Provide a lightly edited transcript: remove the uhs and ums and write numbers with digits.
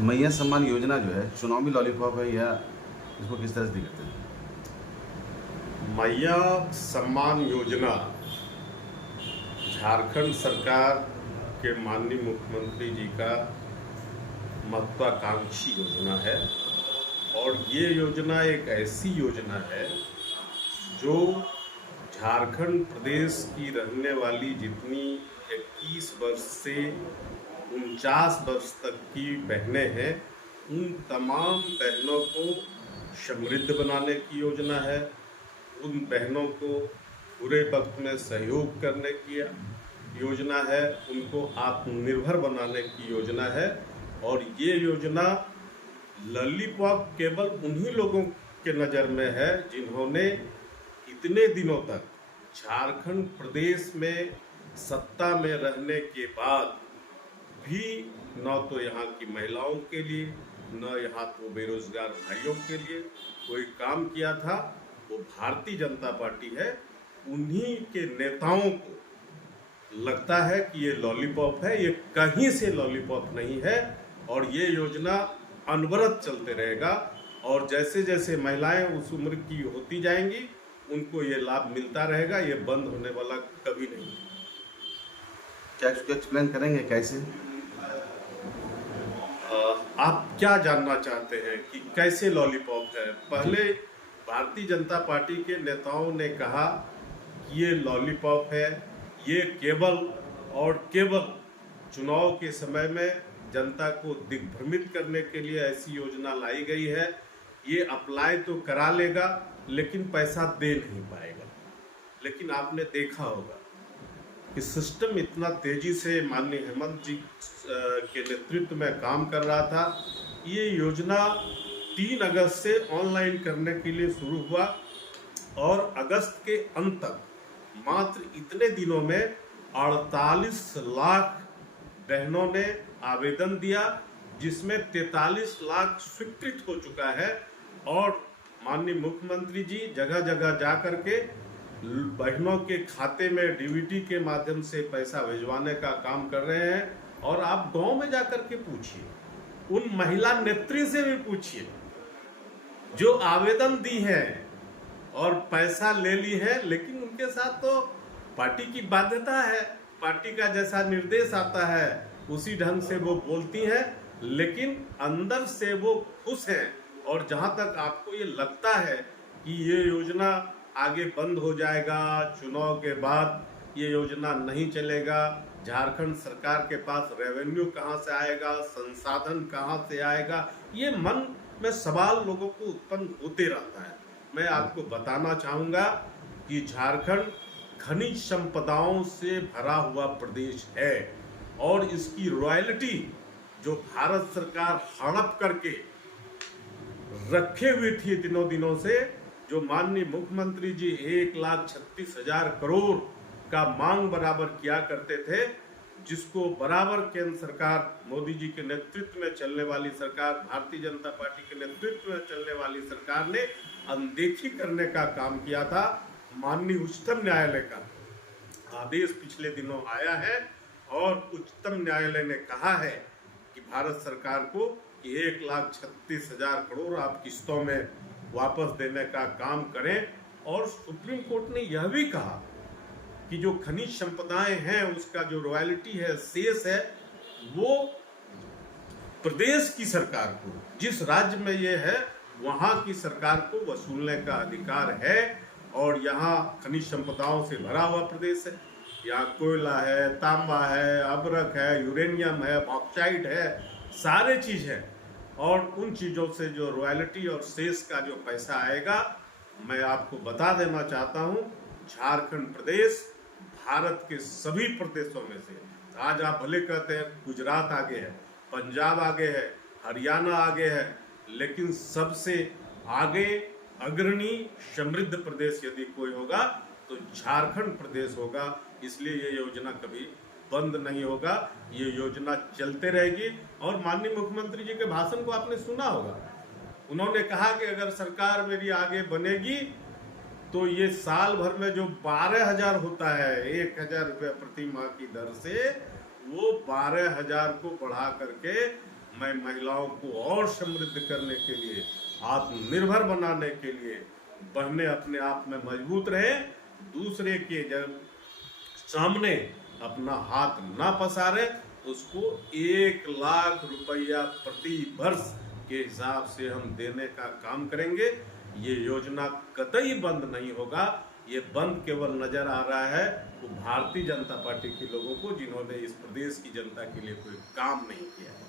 मैया सम्मान योजना जो है चुनावी लॉलीपॉप है या इसको किस तरह से दिखते हैं? मैया सम्मान योजना झारखंड सरकार के माननीय मुख्यमंत्री जी का महत्वाकांक्षी योजना है। और ये योजना एक ऐसी योजना है जो झारखंड प्रदेश की रहने वाली जितनी 21 वर्ष से 49 वर्ष तक की बहनें हैं, उन तमाम बहनों को समृद्ध बनाने की योजना है। उन बहनों को बुरे वक्त में सहयोग करने की योजना है, उनको आत्मनिर्भर बनाने की योजना है। और ये योजना लॉलीपॉप केवल उन्हीं लोगों के नज़र में है जिन्होंने इतने दिनों तक झारखंड प्रदेश में सत्ता में रहने के बाद भी न तो यहाँ की महिलाओं के लिए, न यहाँ तो बेरोजगार भाइयों के लिए कोई काम किया था। वो भारतीय जनता पार्टी है। उन्हीं के नेताओं को लगता है कि ये लॉलीपॉप है, ये कहीं से लॉलीपॉप नहीं है। और ये योजना अनवरत चलते रहेगा। और जैसे जैसे महिलाएं उस उम्र की होती जाएंगी, उनको ये लाभ मिलता रहेगा। ये बंद होने वाला कभी नहीं है। क्या इसको एक्सप्लेन करेंगे कैसे? आप क्या जानना चाहते हैं कि कैसे लॉलीपॉप है? पहले भारतीय जनता पार्टी के नेताओं ने कहा कि ये लॉलीपॉप है, ये केवल और केवल चुनाव के समय में जनता को दिग्भ्रमित करने के लिए ऐसी योजना लाई गई है। ये अप्लाई तो करा लेगा लेकिन पैसा दे नहीं पाएगा। लेकिन आपने देखा होगा कि सिस्टम इतना तेजी से माननीय हेमंत जी के नेतृत्व में काम कर रहा था। ये योजना 3 अगस्त से ऑनलाइन करने के लिए शुरू हुआ और अगस्त के अंत तक मात्र इतने दिनों में 48 लाख बहनों ने आवेदन दिया, जिसमें 43 लाख स्वीकृत हो चुका है। और माननीय मुख्यमंत्री जी जगह जगह जा कर के बहनों के खाते में डीबीटी के माध्यम से पैसा भिजवाने का काम कर रहे हैं। और आप गांव में जाकर के पूछिए, उन महिला नेत्री से भी पूछिए जो आवेदन दी है और पैसा ले ली है। लेकिन उनके साथ तो पार्टी की बाध्यता है, पार्टी का जैसा निर्देश आता है उसी ढंग से वो बोलती हैं, लेकिन अंदर से वो खुश हैं। और जहां तक आपको ये लगता है कि ये योजना आगे बंद हो जाएगा, चुनाव के बाद ये योजना नहीं चलेगा, झारखंड सरकार के पास रेवेन्यू कहां से आएगा, संसाधन कहां से आएगा, ये मन में सवाल लोगों को उत्पन्न होते रहता है। मैं आपको बताना चाहूँगा कि झारखंड खनिज संपदाओं से भरा हुआ प्रदेश है। और इसकी रॉयल्टी जो भारत सरकार हड़प करके रखे हुई थी इतनों दिनों से, जो माननीय मुख्यमंत्री जी 1,36,000 करोड़ का मांग बराबर किया करते थे, जिसको बराबर केंद्र सरकार मोदी जी के नेतृत्व में चलने वाली सरकार, भारतीय जनता पार्टी के नेतृत्व में चलने वाली सरकार ने अनदेखी करने का काम किया था। माननीय उच्चतम न्यायालय का आदेश पिछले दिनों आया है और उच्चतम न्यायालय ने कहा है कि भारत सरकार को 1,36,000 करोड़ आप किस्तों में वापस देने का काम करें। और सुप्रीम कोर्ट ने यह भी कहा कि जो खनिज संपदाएं हैं उसका जो रॉयल्टी है, शेष है, वो प्रदेश की सरकार को, जिस राज्य में ये है वहां की सरकार को वसूलने का अधिकार है। और यहाँ खनिज संपदाओं से भरा हुआ प्रदेश है, यहाँ कोयला है, तांबा है, अबरक है, यूरेनियम है, बॉक्साइट है, सारे चीज है। और उन चीज़ों से जो रॉयल्टी और शेष का जो पैसा आएगा, मैं आपको बता देना चाहता हूँ, झारखंड प्रदेश भारत के सभी प्रदेशों में से, आज आप भले कहते हैं गुजरात आगे है, पंजाब आगे है, हरियाणा आगे है, लेकिन सबसे आगे अग्रणी समृद्ध प्रदेश यदि कोई होगा तो झारखंड प्रदेश होगा। इसलिए ये योजना कभी बंद नहीं होगा, ये योजना चलते रहेगी। और माननीय मुख्यमंत्री जी के भाषण को आपने सुना होगा, उन्होंने कहा कि अगर सरकार मेरी आगे बनेगी तो ये साल भर में जो 12,000 होता है 1,000 रुपये प्रति माह की दर से, वो 12,000 को बढ़ा करके मैं महिलाओं को और समृद्ध करने के लिए, आत्मनिर्भर बनाने के लिए, बहनें अपने आप में मजबूत रहे, दूसरे के जब सामने अपना हाथ ना पसारे, उसको 1 लाख रुपया प्रति वर्ष के हिसाब से हम देने का काम करेंगे। ये योजना कतई बंद नहीं होगा। ये बंद केवल नजर आ रहा है वो भारतीय जनता पार्टी के लोगों को, जिन्होंने इस प्रदेश की जनता के लिए कोई काम नहीं किया है।